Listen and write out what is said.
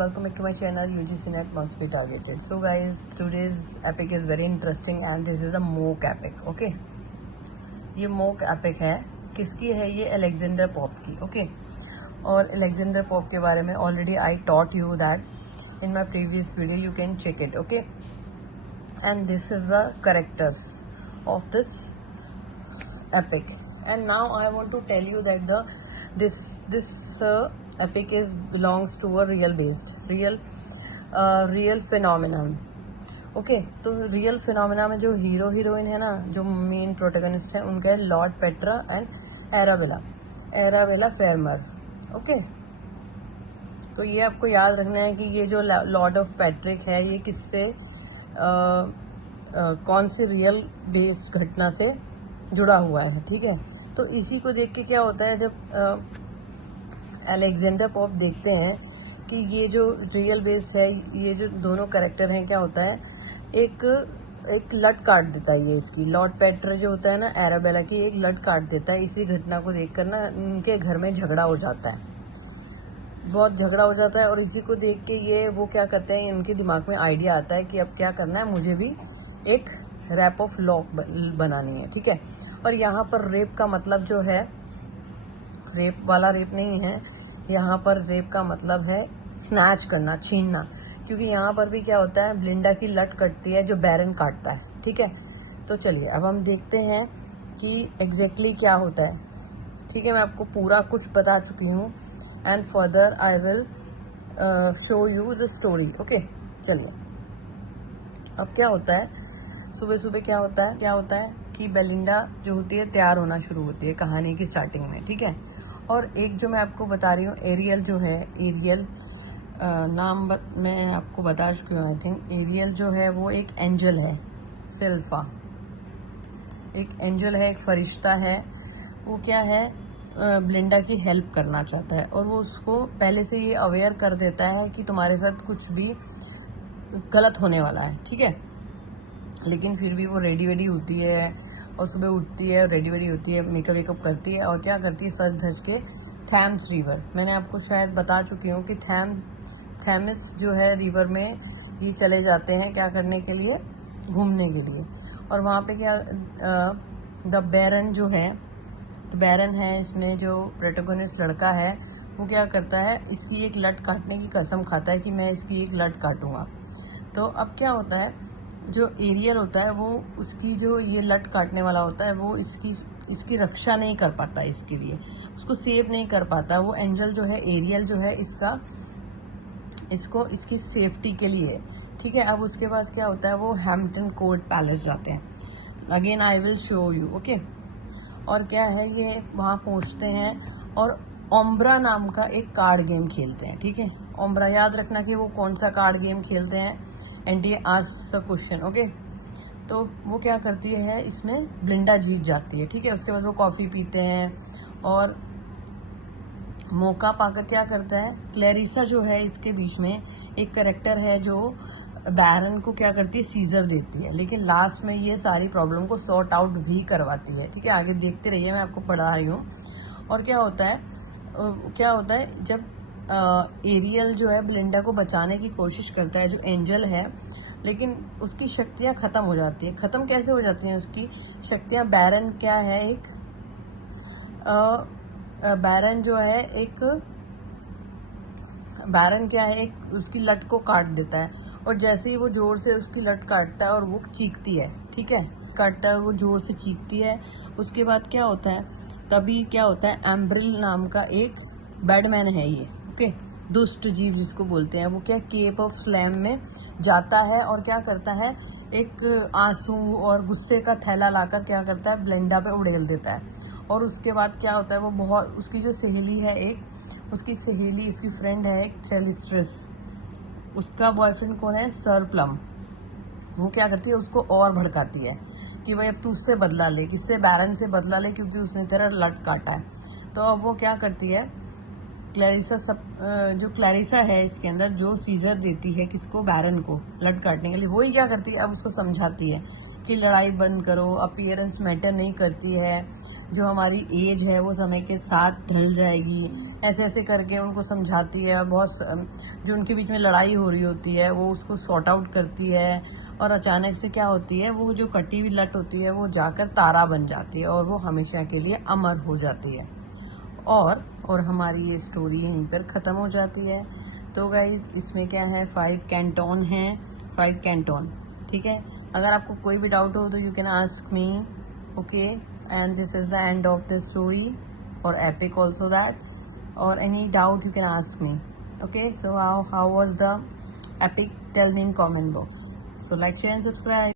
welcome back to my channel UGC Net Must Be Targeted. So guys, today's epic is very interesting and this is a mock epic. Okay, ये mock epic है, किसकी है ये? Alexander Pope की. Okay, और Alexander Pope के बारे में already I taught you that in my previous video. You can check it. Okay, and this is the characters of this epic. And now I want to tell you that this epic belongs to a real phenomenon. Okay, तो real phenomena में जो hero heroine है ना, जो main protagonist है, उनका है Lord Petra and Arabella फेरमर. Okay, तो ये आपको याद रखना है कि ये जो लॉर्ड ऑफ पैट्रिक है, ये किससे कौन सी रियल बेस्ड घटना से जुड़ा हुआ है. ठीक है, तो इसी को देख के क्या होता है, जब अलेक्जेंडर पॉप देखते हैं कि ये जो रियल बेस्ड है, ये जो दोनों कैरेक्टर हैं, क्या होता है, एक लट काट देता है ये इसकी. लॉर्ड पेट्रा जो होता है ना, एराबेला की एक लट काट देता है. इसी घटना को देखकर ना इनके घर में झगड़ा हो जाता है, बहुत झगड़ा हो जाता है. और इसी को देख के ये वो क्या करते हैं, इनके दिमाग में आइडिया आता है कि अब क्या करना है, मुझे भी एक रैप ऑफ लॉ बनानी है. ठीक है, और यहाँ पर रेप का मतलब जो है, रेप वाला रेप नहीं है, यहाँ पर रेप का मतलब है स्नैच करना, छीनना. क्योंकि यहाँ पर भी क्या होता है, ब्लिंडा की लट कटती है जो बैरन काटता है. ठीक है, तो चलिए अब हम देखते हैं कि एग्जैक्टली क्या होता है. ठीक है, मैं आपको पूरा कुछ बता चुकी हूँ and further I will show you the story. Okay, चलिए अब क्या होता है, सुबह सुबह क्या होता है कि बेलिंडा जो होती है तैयार होना शुरू होती है कहानी की स्टार्टिंग में. ठीक है, और एक जो मैं आपको बता रही हूँ, एरियल जो है, एरियल मैं आपको बता चुकी हूँ. आई थिंक एरियल जो है वो एक एंजल है, सिल्फा एक एंजल है, एक फरिश्ता है. वो क्या है, ब्लिंडा की हेल्प करना चाहता है और वो उसको पहले से ये अवेयर कर देता है कि तुम्हारे साथ कुछ भी गलत होने वाला है. ठीक है, लेकिन फिर भी वो रेडी होती है और सुबह उठती है, रेडी होती है, मेकअप वेकअप करती है और क्या करती है, सज धज के थैम्स रिवर, मैंने आपको शायद बता चुकी हूँ कि थैमिस जो है रिवर में ये चले जाते हैं क्या करने के लिए, घूमने के लिए. और वहाँ पे क्या द बैरन जो है, तो बैरन है इसमें जो प्रोटैगनिस्ट लड़का है, वो क्या करता है, इसकी एक लट काटने की कसम खाता है कि मैं इसकी एक लट काटूंगा. तो अब क्या होता है, जो एरियल होता है वो उसकी जो ये लट काटने वाला होता है, वो इसकी रक्षा नहीं कर पाता, इसके लिए उसको सेव नहीं कर पाता. वो एंजल जो है, एरियल जो है, इसकी सेफ्टी के लिए. ठीक है, अब उसके बाद क्या होता है, वो हैम्पटन कोर्ट पैलेस जाते हैं. Again I will show you. Okay, और क्या है, ये वहाँ पहुँचते हैं और ओम्ब्रा नाम का एक कार्ड गेम खेलते हैं. ठीक है, ओम्ब्रा, याद रखना कि वो कौन सा कार्ड गेम खेलते हैं, एंड ये आस्क द क्वेश्चन. ओके, तो वो क्या करती है, इसमें ब्लिंडा जीत जाती है. ठीक है, उसके बाद वो कॉफ़ी पीते हैं और मौका पाकर क्या करता है, क्लैरिसा जो है, इसके बीच में एक कैरेक्टर है जो बैरन को क्या करती है, सीजर देती है, लेकिन लास्ट में ये सारी प्रॉब्लम को सॉर्ट आउट भी करवाती है. ठीक है, आगे देखते रहिए, मैं आपको पढ़ा रही हूँ. और क्या होता है जब एरियल जो है ब्लिंडा को बचाने की कोशिश करता है, जो एंजल है, लेकिन उसकी शक्तियाँ ख़त्म हो जाती है. ख़त्म कैसे हो जाती हैं उसकी शक्तियाँ? बैरन क्या है, एक उसकी लट को काट देता है. और जैसे ही वो जोर से उसकी लट काटता है और वो चीखती है. ठीक है, काटता है और वो जोर से चीखती है. उसके बाद क्या होता है, तभी क्या होता है, एम्ब्रिल नाम का एक बैडमैन है ये. ओके, दुष्ट जीव जिसको बोलते हैं, वो क्या केप ऑफ स्लैम में जाता है और क्या करता है, एक आंसू और गुस्से का थैला लाकर क्या करता है, ब्लिंडा पे उड़ेल देता है. और उसके बाद क्या होता है, वो उसकी जो सहेली है, उसकी फ्रेंड है एक, थ्रेलिस्ट्रिस, उसका बॉयफ्रेंड कौन है, सर प्लम, वो क्या करती है, उसको और भड़काती है कि भाई अब तू उससे बदला ले, किससे, बैरन से बदला ले, क्योंकि उसने तेरा लट काटा है. तो अब वो क्या करती है, क्लैरिसा है इसके अंदर, जो सीजर देती है किसको, बैरन को लट काटने के लिए, वही क्या करती है, अब उसको समझाती है कि लड़ाई बंद करो, अपीयरेंस मैटर नहीं करती है, जो हमारी एज है वो समय के साथ ढल जाएगी, ऐसे ऐसे करके उनको समझाती है। बहुत जो उनके बीच में लड़ाई हो रही होती है वो उसको सॉर्ट आउट करती है, और अचानक से क्या होती है, वो जो कटी हुई लट होती है वो जाकर तारा बन जाती है और वो हमेशा के लिए अमर हो जाती है। और हमारी ये स्टोरी यहीं पर ख़त्म हो जाती है। तो गाइज इसमें क्या है, 5 कैंटोन हैं, 5 कैंटोन, ठीक है। अगर आपको कोई भी डाउट हो तो you can ask me, okay. And this is the end of the story, और एपिक ऑल्सो दैट, और any doubt you can ask me. Okay, so how was the epic? Tell me in comment box. So like, share and subscribe.